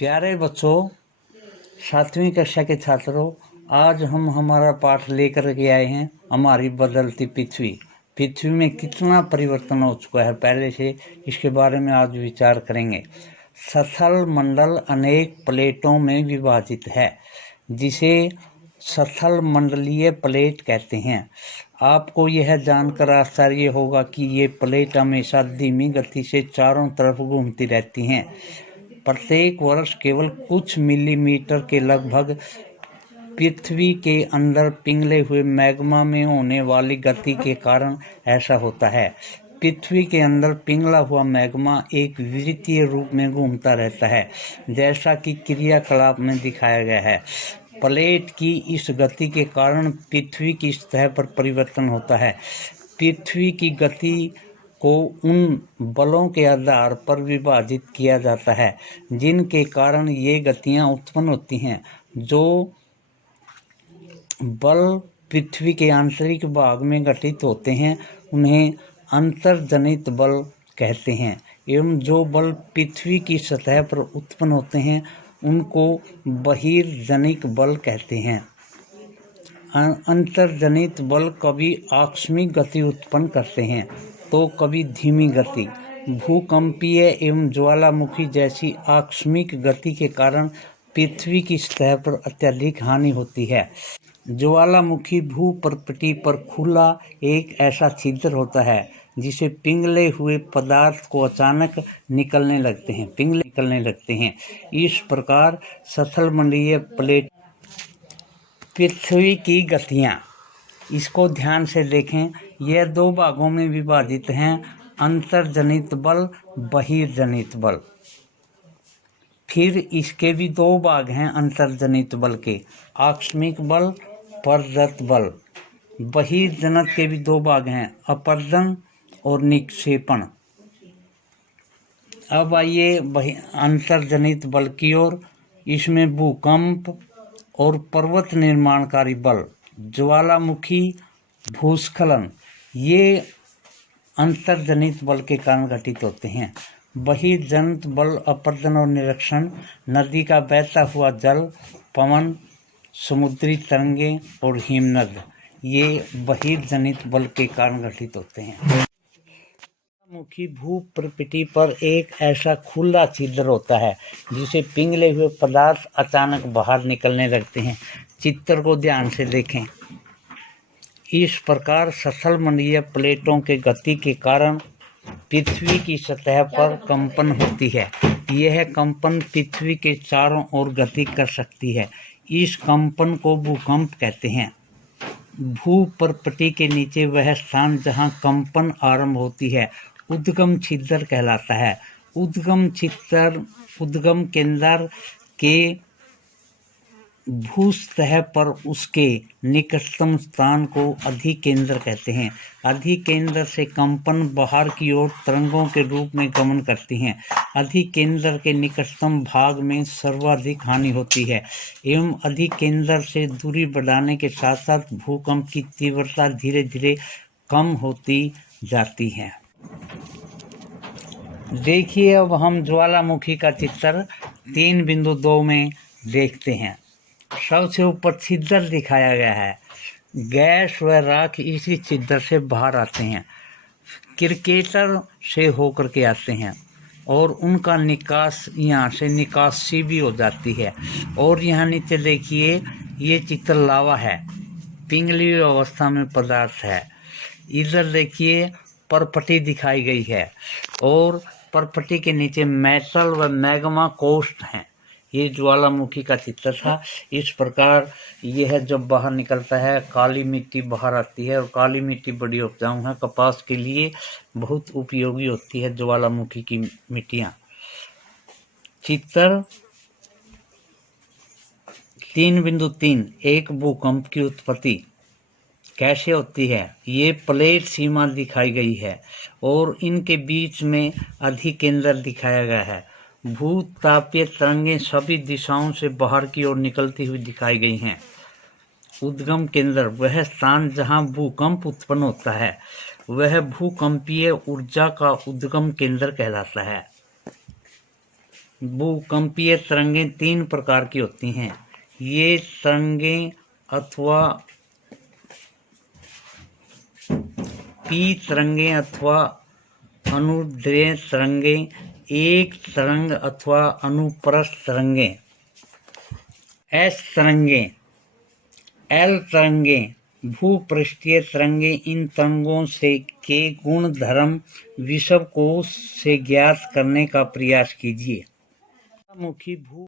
प्यारे बच्चों, 7वीं कक्षा के छात्रों, आज हम हमारा पाठ लेकर के आए हैं हमारी बदलती पृथ्वी। पृथ्वी में कितना परिवर्तन हो चुका है पहले से, इसके बारे में आज विचार करेंगे। सथल मंडल अनेक प्लेटों में विभाजित है, जिसे सथल मंडलीय प्लेट कहते हैं। आपको यह जानकर आश्चर्य होगा कि ये प्लेट हमेशा धीमी गति से चारों तरफ घूमती रहती हैं। प्रत्येक वर्ष केवल कुछ मिलीमीटर के लगभग पृथ्वी के अंदर पिघले हुए मैग्मा में होने वाली गति के कारण ऐसा होता है। पृथ्वी के अंदर पिघला हुआ मैग्मा एक विद्युतीय रूप में घूमता रहता है, जैसा कि क्रियाकलाप में दिखाया गया है। प्लेट की इस गति के कारण पृथ्वी की सतह पर परिवर्तन होता है। पृथ्वी की गति को उन बलों के आधार पर विभाजित किया जाता है जिनके कारण ये गतियां उत्पन्न होती हैं। जो बल पृथ्वी के आंतरिक भाग में घटित होते हैं उन्हें अंतर्जनित बल कहते हैं, एवं जो बल पृथ्वी की सतह पर उत्पन्न होते हैं उनको बहिर्जनिक बल कहते हैं। अंतर्जनित बल कभी आकस्मिक गति उत्पन्न करते हैं तो कभी धीमी गति। भूकंपीय एवं ज्वालामुखी जैसी आकस्मिक गति के कारण पृथ्वी की सतह पर अत्यधिक हानि होती है। ज्वालामुखी भूप्रपटी पर खुला एक ऐसा छिद्र होता है जिसे पिघले हुए पदार्थ को अचानक निकलने लगते हैं। इस प्रकार सथलमंडलीय प्लेट पृथ्वी की गतियाँ, इसको ध्यान से देखें। यह दो भागों में विभाजित हैं, अंतर्जनित बल, बहिर्जनित बल। फिर इसके भी दो भाग हैं अंतर्जनित बल के, आकस्मिक बल, प्रदत्त बल। बहिर्जनित के भी दो भाग हैं, अपरदन और निक्षेपण। अब आइए अंतर्जनित बल की ओर। इसमें भूकंप और पर्वत निर्माणकारी बल, ज्वालामुखी, भूस्खलन, ये अंतर्जनित बल के कारण घटित होते हैं। बहिर्जनित बल अपरदन और निरीक्षण, नदी का बहता हुआ जल, पवन, समुद्री तरंगें और हिमनद, ये बहिर्जनित बल के कारण घटित होते हैं। मुखी भूप्रपटी पर एक ऐसा खुला छिद्र होता है जिसे पिघले हुए पदार्थ अचानक बाहर निकलने लगते हैं। चित्र को ध्यान से देखें। इस प्रकार सथलमंडलीय प्लेटों के गति के कारण पृथ्वी की सतह पर कंपन होती है। यह कंपन पृथ्वी के चारों ओर गति कर सकती है। इस कंपन को भूकंप कहते हैं। भूप्रपटी के नीचे वह स्थान जहां कंपन आरंभ होती है उद्गम छिद्र कहलाता है। उद्गम केंद्र के भूसतह पर उसके निकटतम स्थान को अधिकेंद्र कहते हैं। अधिकेंद्र से कंपन बाहर की ओर तरंगों के रूप में गमन करती हैं। अधिकेंद्र के निकटतम भाग में सर्वाधिक हानि होती है एवं अधिकेंद्र से दूरी बढ़ाने के साथ साथ भूकंप की तीव्रता धीरे धीरे कम होती जाती है। देखिए, अब हम ज्वालामुखी का चित्र 3.2 में देखते हैं। सबसे ऊपर छिद्र दिखाया गया है। गैस व राख इसी छिद्र से बाहर आते हैं, क्रिकेटर से होकर के आते हैं और उनका निकास यहाँ से निकासी भी हो जाती है। और यहाँ नीचे देखिए, ये चित्र लावा है, पिघली हुई अवस्था में पदार्थ है। इधर देखिए परपटी दिखाई गई है और परपटी के नीचे मेटल व मैग्मा कोष्ठ हैं। ये ज्वालामुखी का चित्र था। इस प्रकार यह जब बाहर निकलता है काली मिट्टी बाहर आती है और काली मिट्टी बड़ी उपजाऊ है, कपास के लिए बहुत उपयोगी होती है ज्वालामुखी की मिट्टियाँ। चित्र 3.3 एक भूकंप की उत्पत्ति कैसे होती है। ये प्लेट सीमा दिखाई गई है और इनके बीच में अधिकेंद्र दिखाया गया है। भूतापीय तरंगें सभी दिशाओं से बाहर की ओर निकलती हुई दिखाई गई हैं। उद्गम केंद्र वह स्थान जहां भूकंप उत्पन्न होता है, वह भूकंपीय ऊर्जा का उद्गम केंद्र कहलाता है। भूकंपीय तरंगें 3 प्रकार की होती हैं। ये तरंगें अथवा पी तरंगें अथवा अनुदैर्ध्य तरंगें, एक तरंग अथवा अनुप्रस्थ तरंगें, एस तरंगें, एल तरंगें, भूपृष्ठीय तरंगें। इन तरंगों से के गुण धर्म विश्व कोश से ज्ञात करने का प्रयास कीजिए। मुखी भू